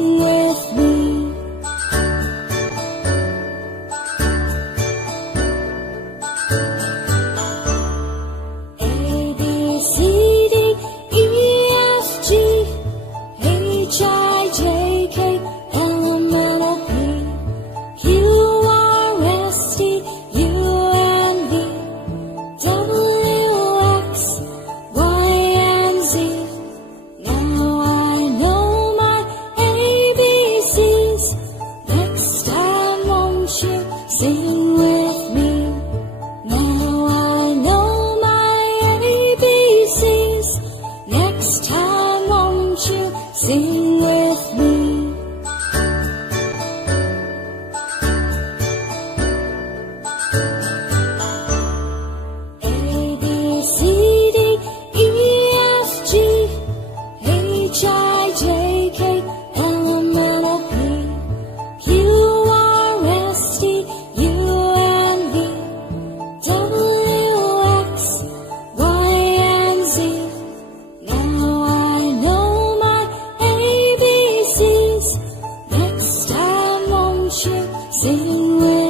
Sing with me. A, B, C, D, E, F, G, H, I, J, K, L, M, N, O, P, Q, R, S, T, U, and V, W, X, Y, and Z. Now I know my ABCs. Next time won't you sing with me? Now I know my ABCs. Next time won't you sing with me? A, B, C, D, E, F, G, H, I, J, K, L, M, N, O, P, Q, R, S, T, U, and V, W, X, Y, and Z. Now I know my ABCs. Next time won't you sing with